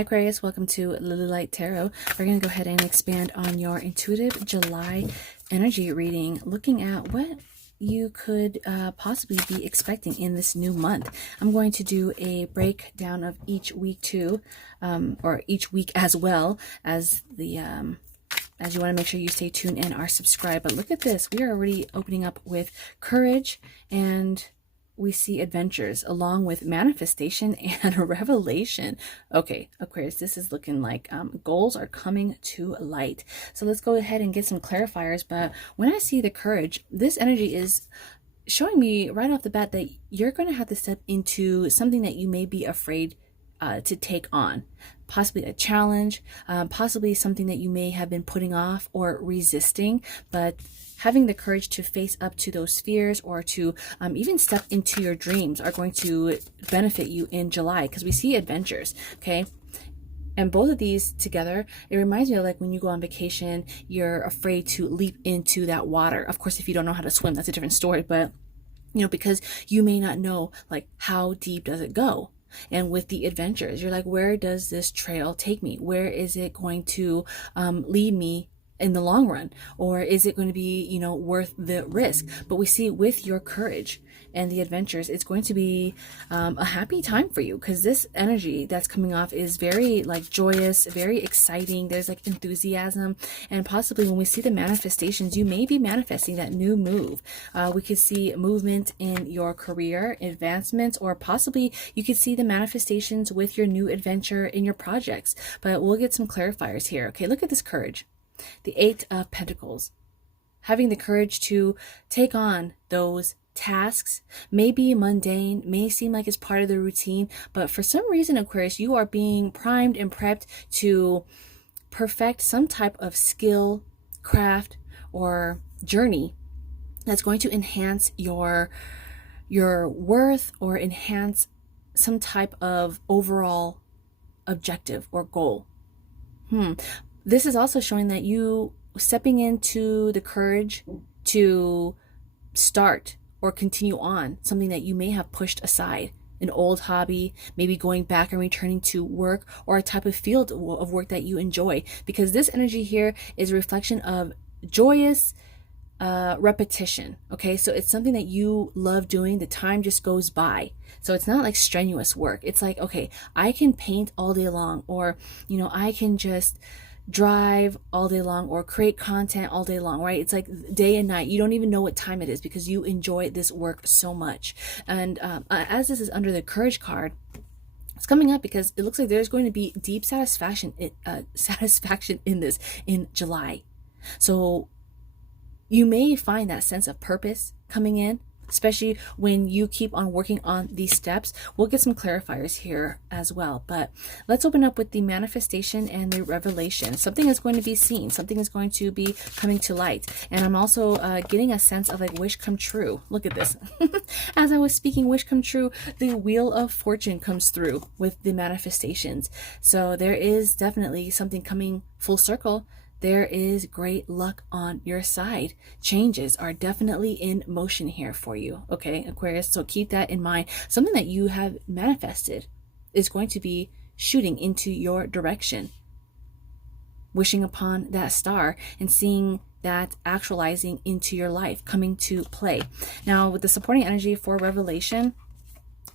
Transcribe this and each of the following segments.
Hi Aquarius, welcome to Lily Light Tarot. We're going to go ahead and expand on your intuitive July energy reading, looking at what you could possibly be expecting in this new month. I'm going to do a breakdown of each week too, or each week as well as the as you want to make sure you stay tuned and are subscribed. But look at this, we are already opening up with courage, and we see adventures along with manifestation and revelation. Okay, Aquarius, this is looking like goals are coming to light. So let's go ahead and get some clarifiers. But when I see the courage, this energy is showing me right off the bat that you're going to have to step into something that you may be afraid to take on, possibly a challenge, possibly something that you may have been putting off or resisting, but having the courage to face up to those fears or to even step into your dreams are going to benefit you in July, because we see adventures, okay? And both of these together, it reminds me of like when you go on vacation, you're afraid to leap into that water. Of course, if you don't know how to swim, that's a different story, but you know, because you may not know like how deep does it go. And with the adventures, you're like, where does this trail take me? Where is it going to lead me in the long run? Or is it going to be, you know, worth the risk? But we see with your courage and the adventures, it's going to be a happy time for you, because this energy that's coming off is very like joyous, very exciting. There's like enthusiasm, and possibly when we see the manifestations, you may be manifesting that new move. We could see movement in your career, advancements, or possibly you could see the manifestations with your new adventure in your projects. But we'll get some clarifiers here. Okay, look at this courage. The Eight of Pentacles. Having the courage to take on those tasks, may be mundane, may seem like it's part of the routine, but for some reason, Aquarius, you are being primed and prepped to perfect some type of skill, craft, or journey that's going to enhance your worth or enhance some type of overall objective or goal. This is also showing that you stepping into the courage to start or continue on something that you may have pushed aside, an old hobby, maybe going back and returning to work, or a type of field of work that you enjoy, because this energy here is a reflection of joyous repetition. Okay, so it's something that you love doing. The time just goes by, so it's not like strenuous work. It's like, okay, I can paint all day long, or you know, I can just drive all day long, or create content all day long, right? It's like day and night. You don't even know what time it is because you enjoy this work so much. And as this is under the courage card, it's coming up because it looks like there's going to be deep satisfaction in this in July. So you may find that sense of purpose coming in, especially when you keep on working on these steps. We'll get some clarifiers here as well, but let's open up with the manifestation and the revelation. Something is going to be seen, something is going to be coming to light, and I'm also getting a sense of like wish come true. Look at this. As I was speaking wish come true, the Wheel of Fortune comes through with the manifestations. So there is definitely something coming full circle. There is great luck on your side. Changes are definitely in motion here for you, okay, Aquarius? So keep that in mind. Something that you have manifested is going to be shooting into your direction. Wishing upon that star and seeing that actualizing into your life, coming to play. Now, with the supporting energy for revelation,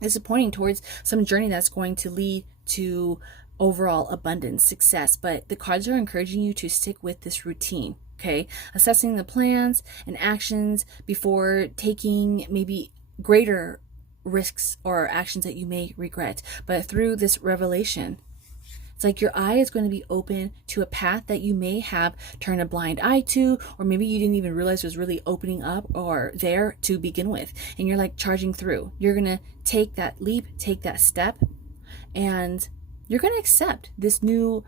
it's pointing towards some journey that's going to lead to overall abundance, success, but the cards are encouraging you to stick with this routine, okay? Assessing the plans and actions before taking maybe greater risks or actions that you may regret. But through this revelation, it's like your eye is going to be open to a path that you may have turned a blind eye to, or maybe you didn't even realize was really opening up or there to begin with, and you're like charging through. You're going to take that leap, take that step, and you're going to accept this new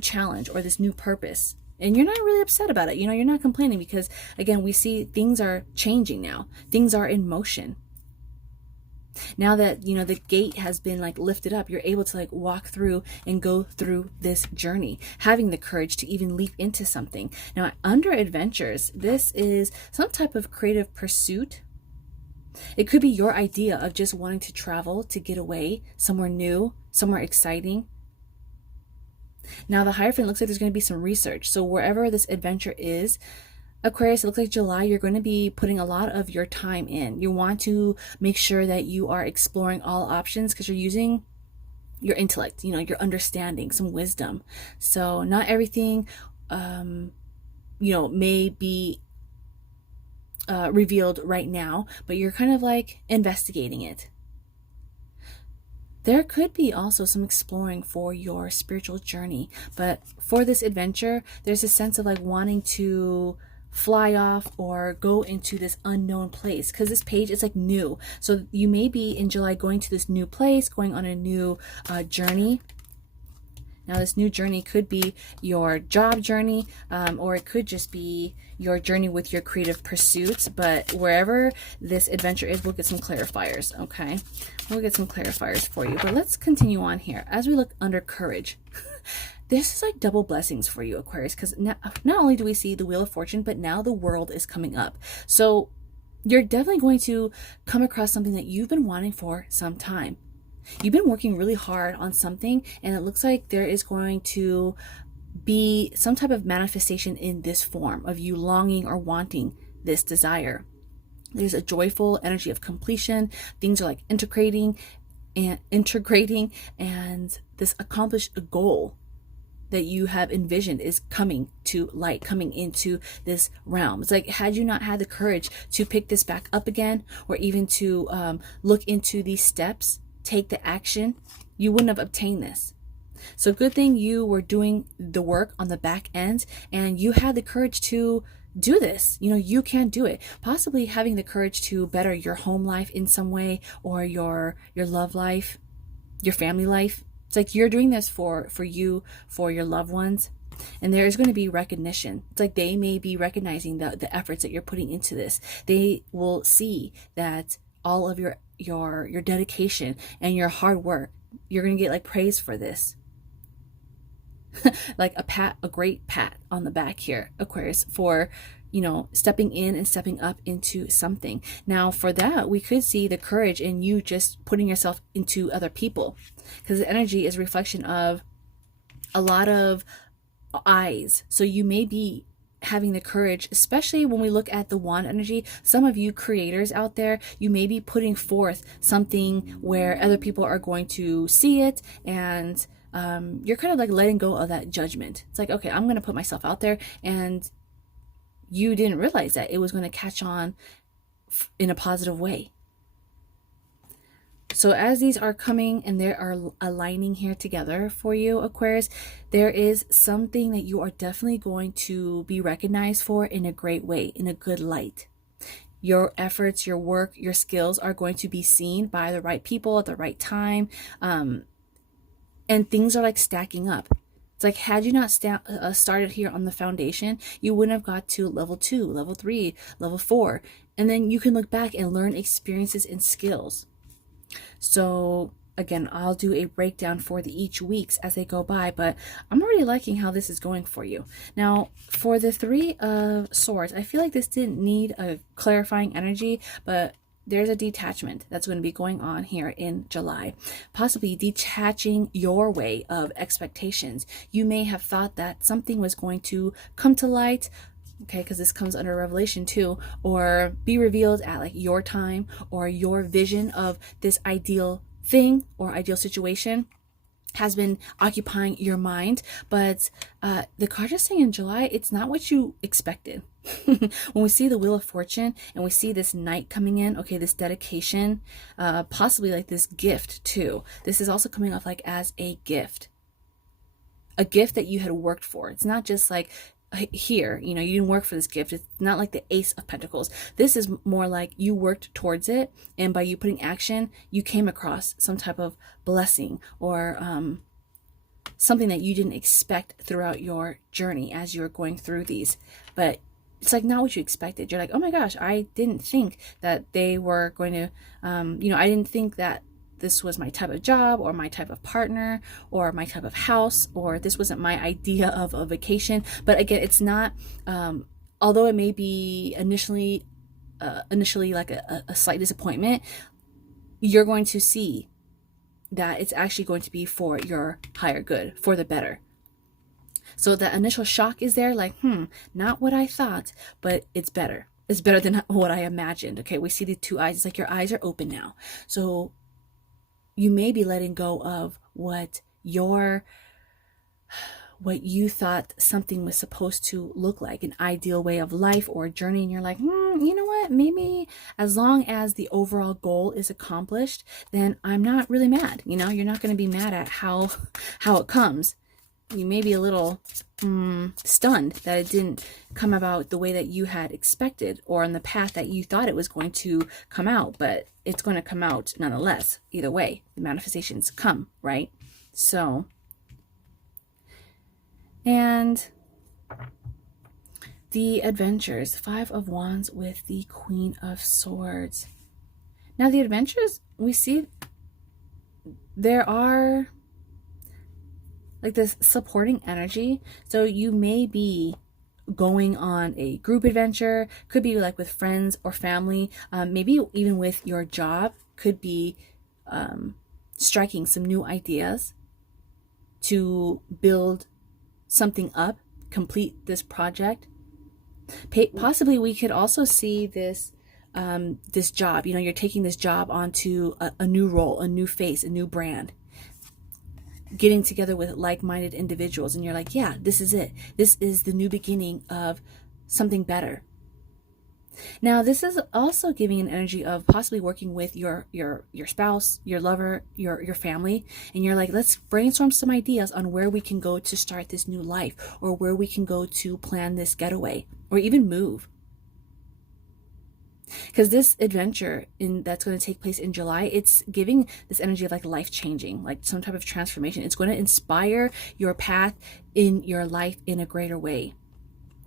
challenge or this new purpose. And you're not really upset about it. You know, you're not complaining, because again, we see things are changing now. Things are in motion. Now that, you know, the gate has been like lifted up, you're able to like walk through and go through this journey, having the courage to even leap into something. Now, under adventures, this is some type of creative pursuit. It could be your idea of just wanting to travel, to get away somewhere new, somewhere exciting. Now the Hierophant looks like there's going to be some research. So wherever this adventure is, Aquarius, it looks like July, you're going to be putting a lot of your time in. You want to make sure that you are exploring all options because you're using your intellect, your understanding, some wisdom. So not everything, may be revealed right now, but you're kind of like investigating it. There could be also some exploring for your spiritual journey, but for this adventure, there's a sense of like wanting to fly off or go into this unknown place because this page is like new. So you may be in July going to this new place, going on a new journey. Now this new journey could be your job journey, or it could just be your journey with your creative pursuits. But wherever this adventure is, we'll get some clarifiers, okay? We'll get some clarifiers for you. But let's continue on here. As we look under courage, this is like double blessings for you, Aquarius, because not only do we see the Wheel of Fortune, but now the World is coming up. So you're definitely going to come across something that you've been wanting for some time. You've been working really hard on something, and it looks like there is going to be some type of manifestation in this form of you longing or wanting this desire. There's a joyful energy of completion. Things are like integrating, and this accomplished goal that you have envisioned is coming to light, coming into this realm. It's like, had you not had the courage to pick this back up again, or even to look into these steps, take the action, you wouldn't have obtained this. So good thing you were doing the work on the back end and you had the courage to do this. You can do it. Possibly having the courage to better your home life in some way, or your love life, your family life. It's like you're doing this for you, for your loved ones. And there is going to be recognition. It's like they may be recognizing the efforts that you're putting into this. They will see that all of your dedication and your hard work, you're going to get like praise for this. Like a great pat on the back here, Aquarius, for stepping in and stepping up into something. Now for that, we could see the courage in you just putting yourself into other people, because the energy is a reflection of a lot of eyes. So you may be having the courage, especially when we look at the wand energy. Some of you creators out there, you may be putting forth something where other people are going to see it, and you're kind of like letting go of that judgment. It's like, okay, I'm going to put myself out there, and you didn't realize that it was going to catch on in a positive way. So as these are coming and they are aligning here together for you, Aquarius, there is something that you are definitely going to be recognized for in a great way, in a good light. Your efforts, your work, your skills are going to be seen by the right people at the right time. And things are like stacking up. It's like, had you not started here on the foundation, you wouldn't have got to level 2, level 3, level 4. And then you can look back and learn experiences and skills. So again, I'll do a breakdown for each weeks as they go by, but I'm already liking how this is going for you. Now, for the 3 of Swords, I feel like this didn't need a clarifying energy, but there's a detachment that's going to be going on here in July, possibly detaching your way of expectations. You may have thought that something was going to come to light, okay, because this comes under revelation too, or be revealed at like your time, or your vision of this ideal thing or ideal situation has been occupying your mind. But the card is saying in July, it's not what you expected. When we see the Wheel of Fortune and we see this Knight coming in, okay, this dedication, possibly like this gift too. This is also coming off like as a gift that you had worked for. It's not just like here, you didn't work for this gift. It's not like the Ace of Pentacles. This is more like you worked towards it, and by you putting action, you came across some type of blessing or something that you didn't expect throughout your journey as you were going through these. But it's like not what you expected. You're like, oh my gosh, I didn't think that they were going to, I didn't think that this was my type of job or my type of partner or my type of house, or this wasn't my idea of a vacation. But again, it's not, although it may be initially like a slight disappointment, you're going to see that it's actually going to be for your higher good, for the better. So the initial shock is there, like, not what I thought, but it's better. It's better than what I imagined. Okay, we see the two eyes. It's like your eyes are open now. So you may be letting go of what you thought something was supposed to look like, an ideal way of life or a journey, and you're like, you know what, maybe as long as the overall goal is accomplished, then I'm not really mad. You're not going to be mad at how it comes. You may be a little stunned that it didn't come about the way that you had expected or on the path that you thought it was going to come out, but it's going to come out nonetheless. Either way, the manifestations come, right? So, and the adventures, 5 of Wands with the Queen of Swords. Now the adventures, we see there are like this supporting energy. So you may be going on a group adventure, could be like with friends or family, maybe even with your job, could be striking some new ideas to build something up, complete this project. Possibly we could also see this this job, you're taking this job onto a new role, a new face, a new brand, getting together with like-minded individuals, and you're like, yeah, this is it. This is the new beginning of something better. Now, this is also giving an energy of possibly working with your spouse, your lover, your family, and you're like, let's brainstorm some ideas on where we can go to start this new life, or where we can go to plan this getaway, or even move. Because this adventure that's going to take place in July, it's giving this energy of like life changing, like some type of transformation. It's going to inspire your path in your life in a greater way.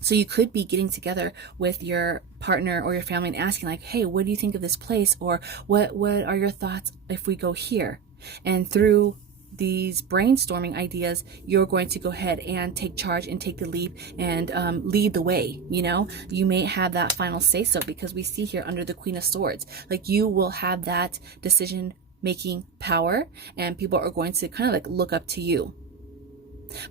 So you could be getting together with your partner or your family and asking like, hey, what do you think of this place? Or what are your thoughts if we go here? And through these brainstorming ideas, you're going to go ahead and take charge and take the lead and lead the way. You may have that final say so, because we see here under the Queen of Swords, like you will have that decision making power, and people are going to kind of like look up to you.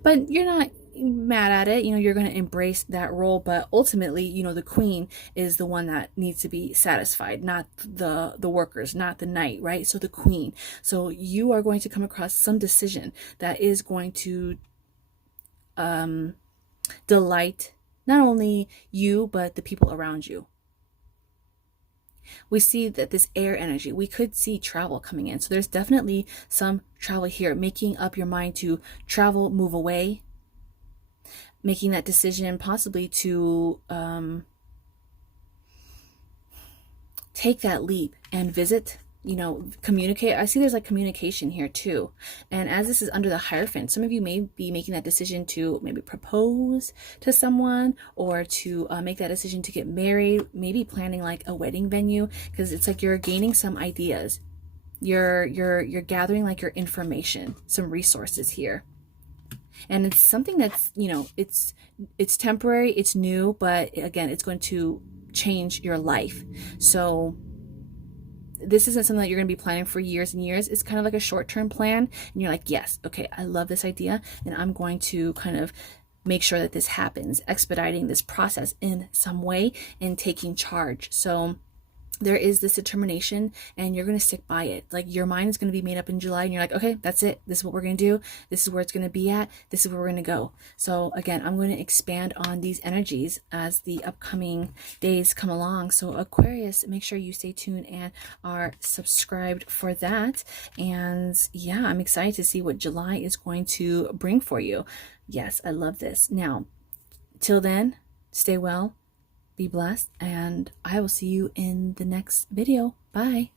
But you're not mad at it. You're going to embrace that role, but ultimately, the queen is the one that needs to be satisfied, not the workers, not the knight, right? So the queen. So you are going to come across some decision that is going to delight not only you, but the people around you. We see that this air energy, we could see travel coming in. So there's definitely some travel here, making up your mind to travel, move away, making that decision possibly to take that leap and visit, communicate. I see there's like communication here too. And as this is under the Hierophant, some of you may be making that decision to maybe propose to someone, or to make that decision to get married, maybe planning like a wedding venue, because it's like you're gaining some ideas. You're gathering like your information, some resources here. And it's something that's, it's temporary, it's new, but again, it's going to change your life. So this isn't something that you're going to be planning for years and years. It's kind of like a short-term plan. And you're like, yes, okay, I love this idea, and I'm going to kind of make sure that this happens, expediting this process in some way and taking charge. So there is this determination, and you're going to stick by it. Like your mind is going to be made up in July, and you're like, okay, that's it. This is what we're going to do. This is where it's going to be at. This is where we're going to go. So again, I'm going to expand on these energies as the upcoming days come along. So Aquarius, make sure you stay tuned and are subscribed for that. And yeah, I'm excited to see what July is going to bring for you. Yes, I love this. Now, till then, stay well. Be blessed, and I will see you in the next video. Bye.